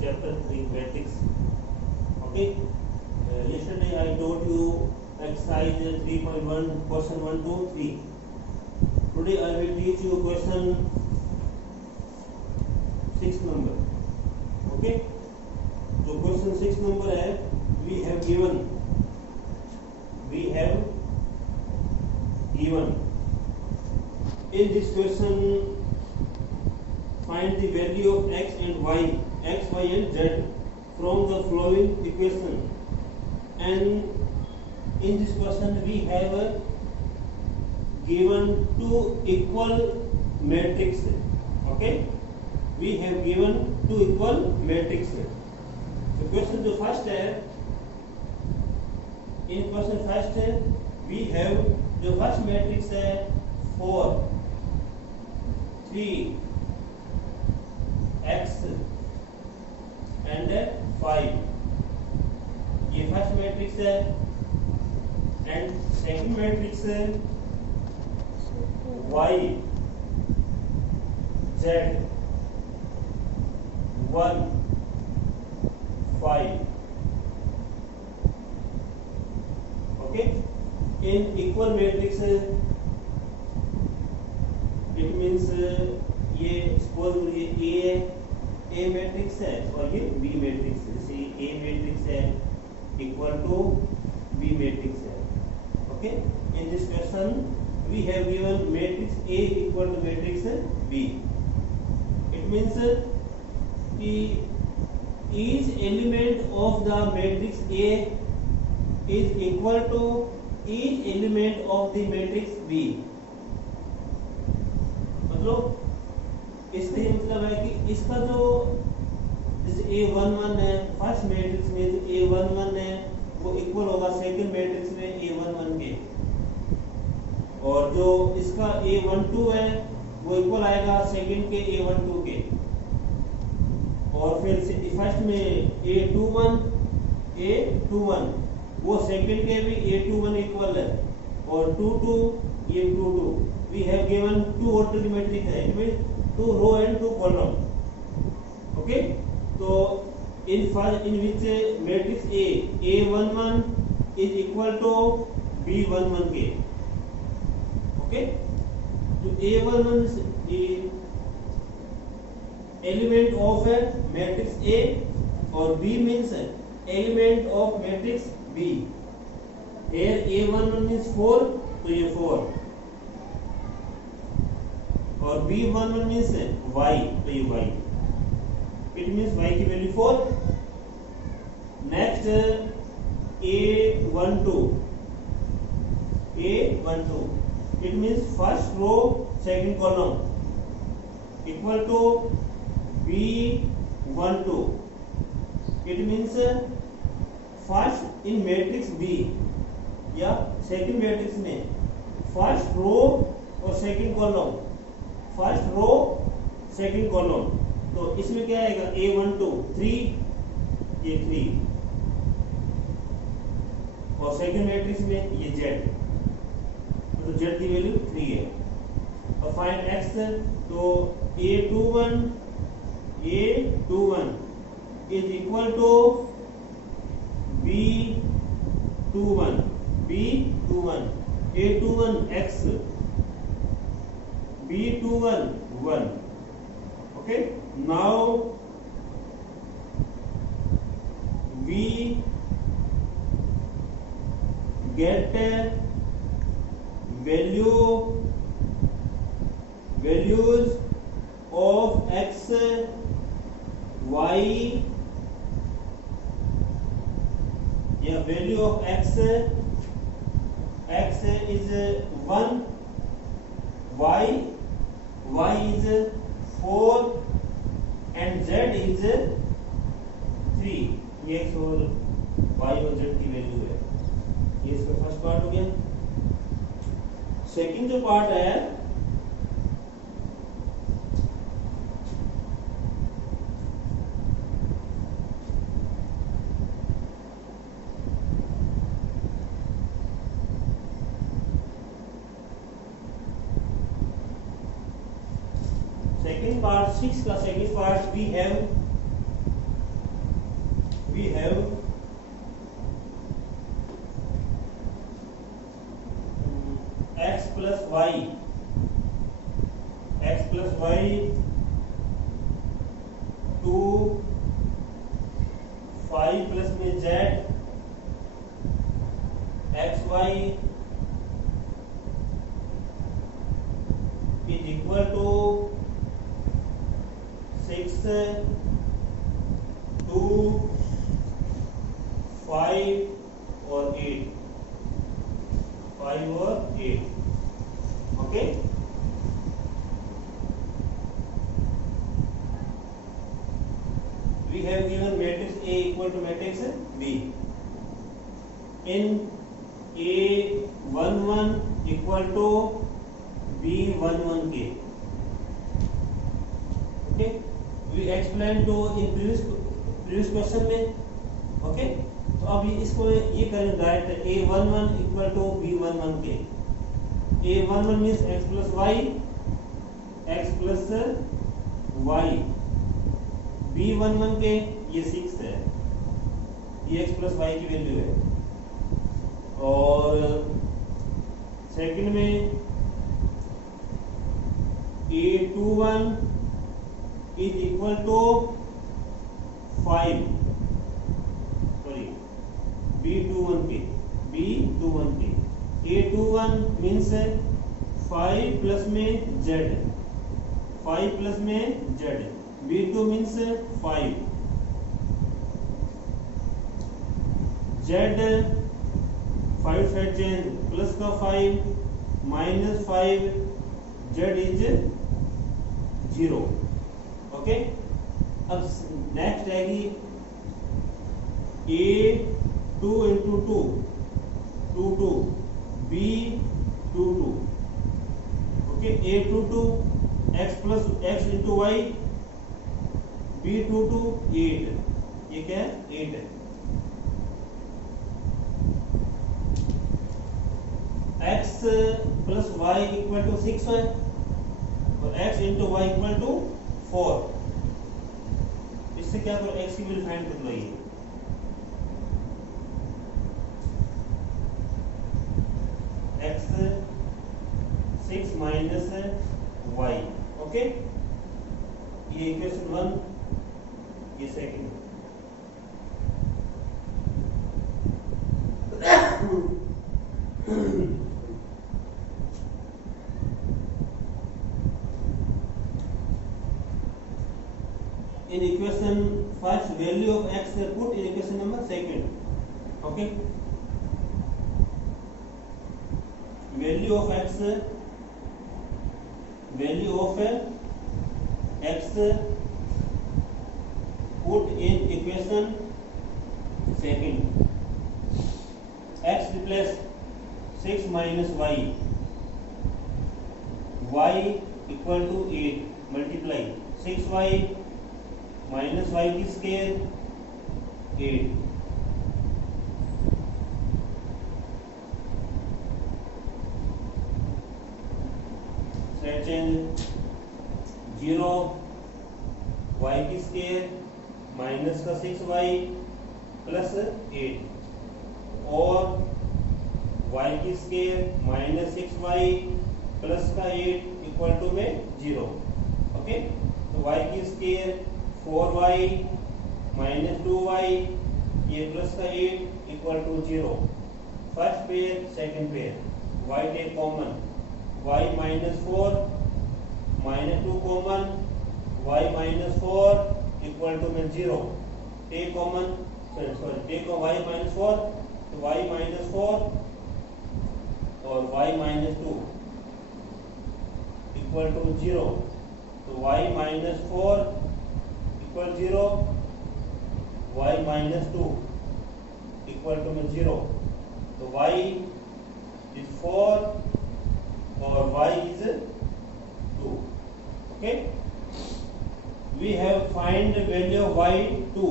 chapter 3 matrix. Okay. Yesterday I taught you exercise 3.1 question 1 to 3. Today I will teach you question 6 number. Okay. So question 6 number है, we have given in this question find the value of x and y, x, y and z from the following equation. And in this question we have given two equal matrix. Okay, we have given two equal matrix. So question जो first है, in question first we have जो first matrix है 4 3 x and 5, ये first matrix है. And second matrix है y z 1 5. ओके, in equal matrix it means ये सपोज ये ए matrix है और ये बी मैट्रिक्स है. जैसे ए मैट्रिक्स है इक्वल टू बी मैट्रिक्स है. Okay, in this question we have given matrix A equal to matrix B. It means कि each element of the matrix A is equal to each element of the matrix B. मतलब इससे मतलब है कि इसका जो जैसे A11 है फर्स्ट मैट्रिक्स में, जो A11 है वो इक्वल होगा सेकंड मैट्रिक्स में A11 के, और जो इसका A12 है वो इक्वल आएगा सेकंड के A12 के. और फिर फर्स्ट में A21 वो सेकंड के भी A21 इक्वल है, और 22 ये 22. We have given two order matrix है, it means 2 row and 2 column. Okay, तो in which matrix A11 is equal to B11 के. ओके, तो A11 is element of matrix A और B means element of matrix B. Here A11 means 4, तो ये 4, और B11 means y, तो ये y. It means y की value 4. Next A12 it means first row second column equal to B12. It means first in matrix B या second matrix में first row और second column, first row second column. तो इसमें क्या आएगा A12 3, ये 3, और सेकंड मैट्रिक्स में ये Z, तो Z की वैल्यू 3 है. और फाइंड X, तो A21 is equal to B21 A21 X B21 1. Okay, now we get values of x, y, yeah, value of x is 1, y is 4 and z is 3. ये x और y और z की वैल्यू है. ये इसका फर्स्ट पार्ट हो गया. सेकंड जो पार्ट है सेकंड पार्ट 6 का second part we have we have x plus y 2 5 plus में z xy is equal to 6 2 5 और 8 okay. We have given matrix A equal to matrix B. In A11 equal to B11K. Okay. We explained to in previous question में. Okay. तो अब इसको ये करें direct A11 equal to B11K. A11 means x plus y. B11 के ये 6 है, ये x प्लस वाई की वैल्यू है। और सेकंड में A21 is equal to 5, sorry B21 के A21 मीन्स 5 प्लस में z, B2 means 5, z 5 साइड चेंज प्लस का 5 माइनस 5 z इज 0। ओके, अब नेक्स्ट आएगी A2 into 2 B22। Okay, A22 x plus x into y, B22 8, ये क्या है 8 है। x plus y equal to 6 है और x into y equal to 4। इससे क्या करो, x की वैल्यू फाइंड कर लो। ये x 6 माइनस y। ओके, ये इक्वेशन 1, ये second. In equation first, value of x put in equation number second. Okay, value of x put in equation second. X replace 6 minus y equal to 8 multiply 6y minus y की स्क्वायर 8। Set change 0 y की square minus का 6y plus 8 और y की square minus 6y plus का 8 equal to में 0। ओके, तो y की square 4y minus 2y ये प्लस का 8 equal to 0। First pair second pair y take common, y minus 4 minus 2 common, y minus 4 equal to में 0। Take common, sorry take y minus 4 तो y minus 4 और y minus 2 equal to 0। तो y minus 4 equal 0, y minus 2 equal to में 0। तो y is 4 और y is 2। Okay, we have find value of y2।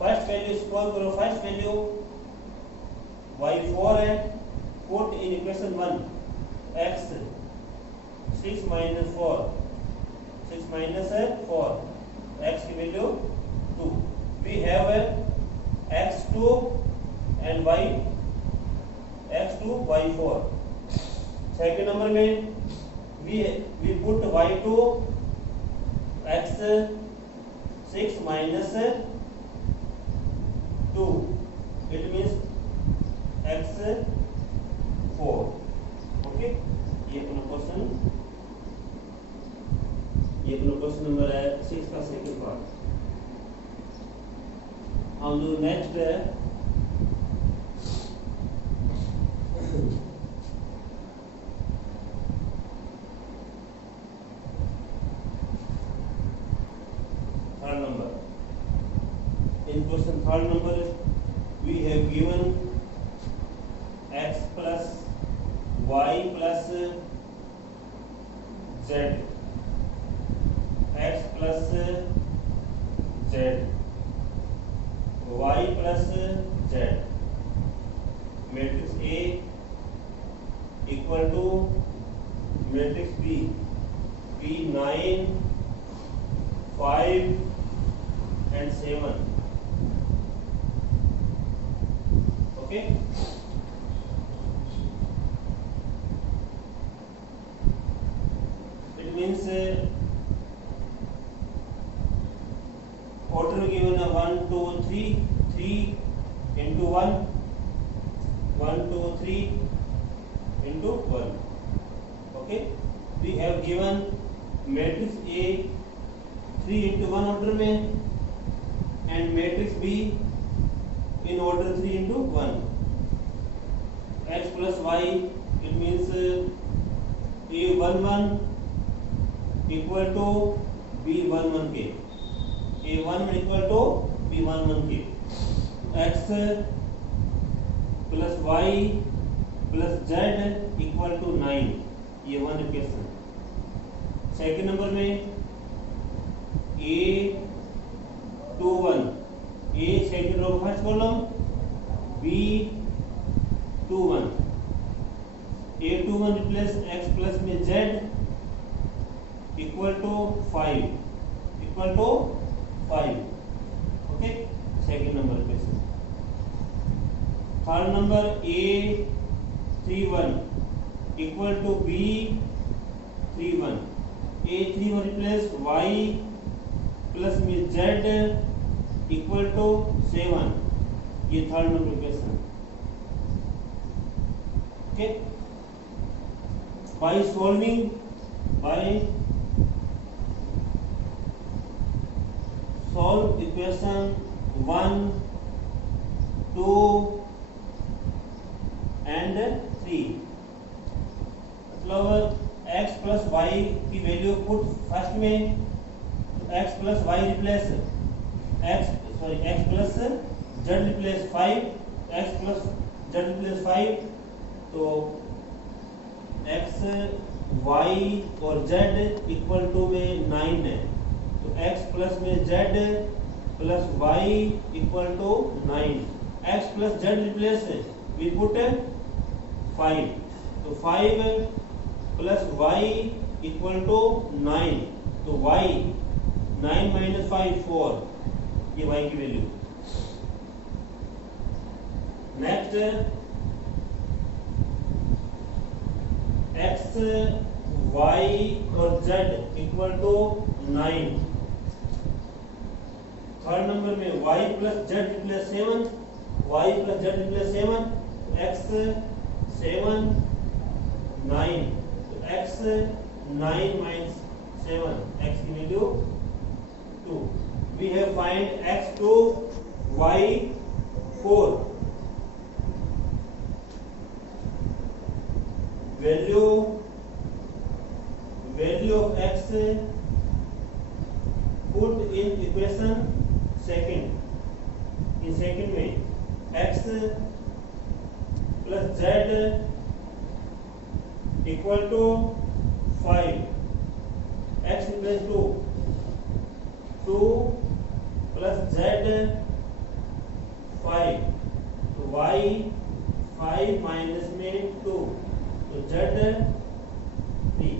First value solve करो। First value y4 है, put in equation 1 x 6 minus 4, 6 minus है 4, x की value 2। We have number में we put y2 x6 minus 2, it means x4. Okay, ये अपना question number है 6 का second part. हम जो नेक्स्ट है third number. In question third number we have given x plus y plus z, x plus z, y plus z, matrix A equal to matrix B, P 9, 5 and 7. Okay. Means order given a 1 2 3 3 into 1 1 2 3 into 1. Okay, we have given matrix A 3 into 1 order में and matrix B in order 3 into 1. X plus y, it means A11 equal to B11 के, A11 equal to B11 के, x plus y plus z equal to 9, ये one equation. Second number में A21, A second row first column, B21, A21 replace x plus में z equal to 5, equal to 5। Okay, second number question. Third number A31 equal to B31, A31 replace y plus में z equal to 7, ये third number question. Okay, bye solving solve equation 1 2 and 3, मतलब x plus y की value put first में, x plus y replace x plus z replace 5, x plus z replace 5, तो x y और z equal to में 9 है, तो x plus में z plus y equal to 9, x plus z replace we put 5, तो 5 plus y equal to 9, तो y 9 माइनस 5 4, ये y की वैल्यू। नेक्स्ट x y और z equal to 9। Third number में y plus z replace 7, y plus z replace 7, x 7 9, तो x 9 minus 7, x की value 2। We have find x2 y4, value of x put in equation second. In second में x plus z equal to 5, x plus 2 plus z 5, तो y 5 माइनस में 2, तो z 3।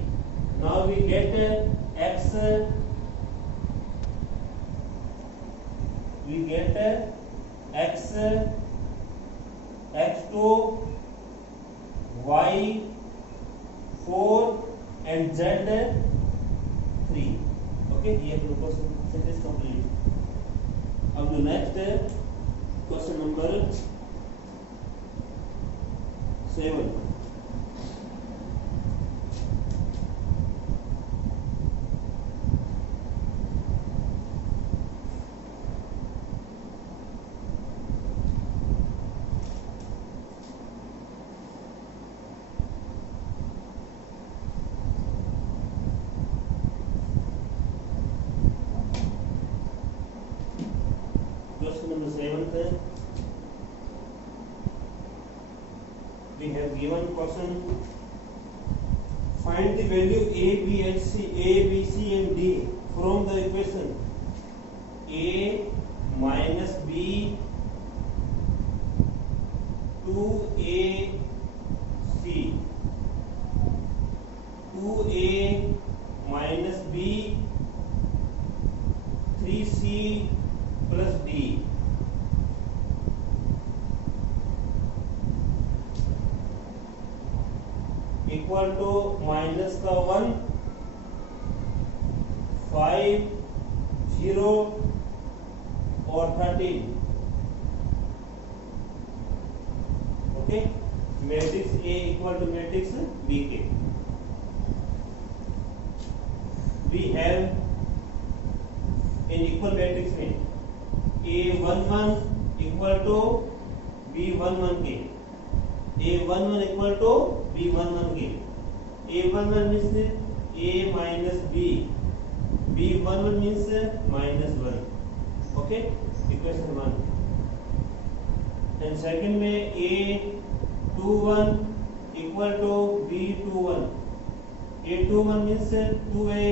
Now we get x, x2 y 4 and Z 3. Okay, ये अपना question is complete. अब next question number 7. Question number 7. We have given question. Find the value A, B, and C, A, B, C, and D from the equation A minus B 2AC 2A minus B 3C plus D equal to minus का 1 5 0 और 13. Okay, matrix A equal to matrix B के. We have in equal matrix में A11 equal to B11 के, A11 equal to B11 के. A11 means A minus B, B11 means minus 1. Okay, equation 1. And second में A21 equal to B21, A21 means 2A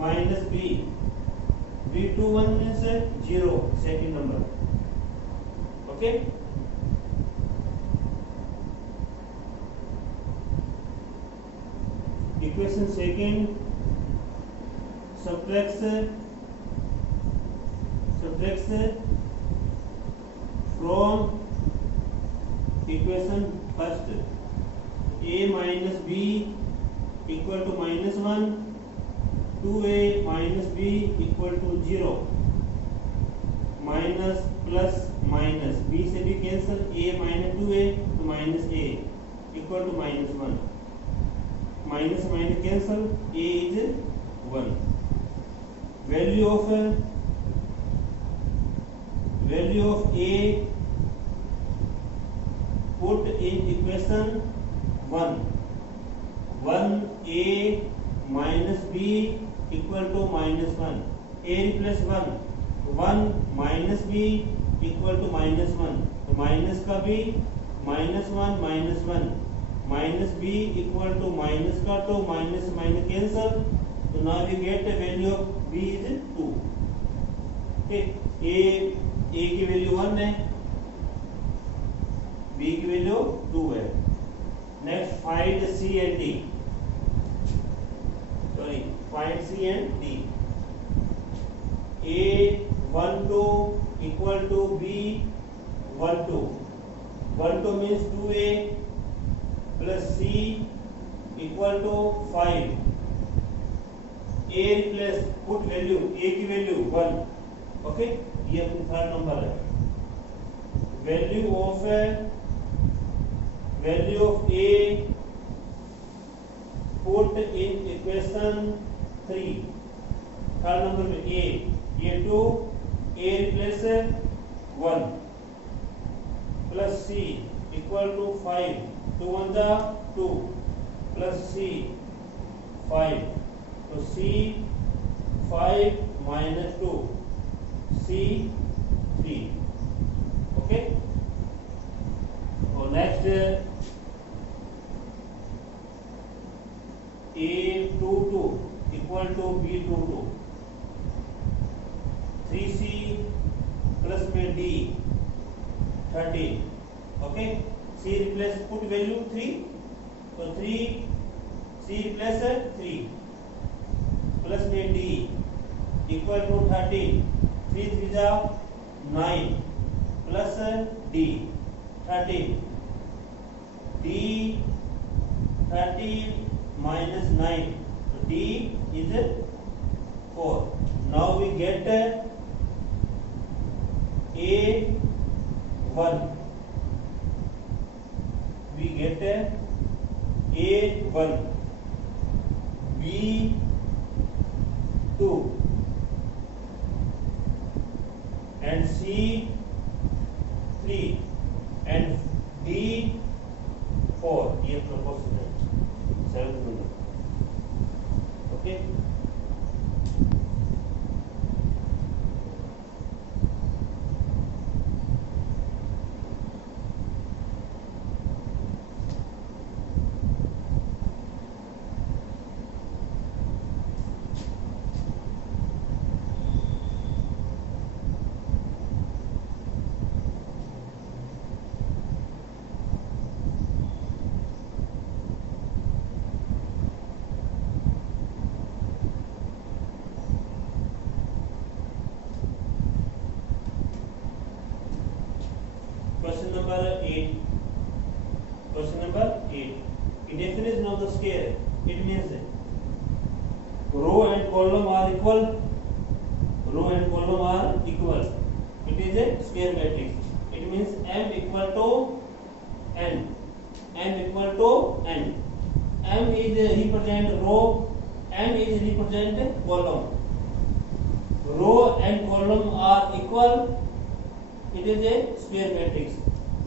minus B, B21 means 0, second number. Okay, equation second subtracts from equation first. A minus B equal to minus 1, 2A minus B equal to 0, minus plus minus, B से भी cancel, A minus 2A तो minus A equal to minus 1, minus minus cancel, A is 1. Value of A put in equation 1. 1A minus B equal to minus 1. A replace 1. 1 minus B equal to minus 1. तो माइनस का भी minus 1 minus 1. Minus B equal to minus का तो minus minus cancel. So now we get the value of B is 2. Okay, A की वैल्यू 1 है, B की value 2 है. Next find C and D. Sorry, find C and D. A12 equal to B12. 12 means 2A plus C equal to 5. A replace put value, A की वैल्यू 1. ओके, ये अपना third number है. Value of A put in equation 3. Third number में A, ये 2, A replace 1 plus C equal to 5. 2 1 जा 2 plus C 5. तो C 5 minus 2, C 3. Okay, और next A22 equal to B22. 3C plus में D 13. ओके, C रिप्लेस पुट वैल्यू 3, तो 3C replace 3 plus में D equal to 13. 3 3 जा 9 प्लस D 13. D 13 minus 9. So D is 4. Now we get A1. We get A1, B2 and C3 and D4. ये proposal है 7th number. Okay. Question number 8. Question number 8. In definition of the square, it means row and column are equal. Row and column are equal. It is a square matrix. It means M equal to N. M equal to N. M is represent row. N is represent column. Row and column are equal. It is a square matrix.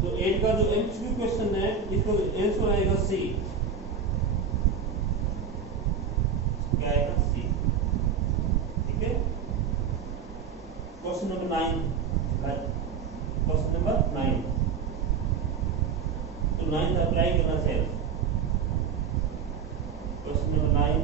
तो 8 का जो MCQ question है इसको आंसर आएगा सी. क्या आएगा सी. ठीक है. Question number 9. Question number 9. तो 9 अप्लाई करना चाहिए. Question number 9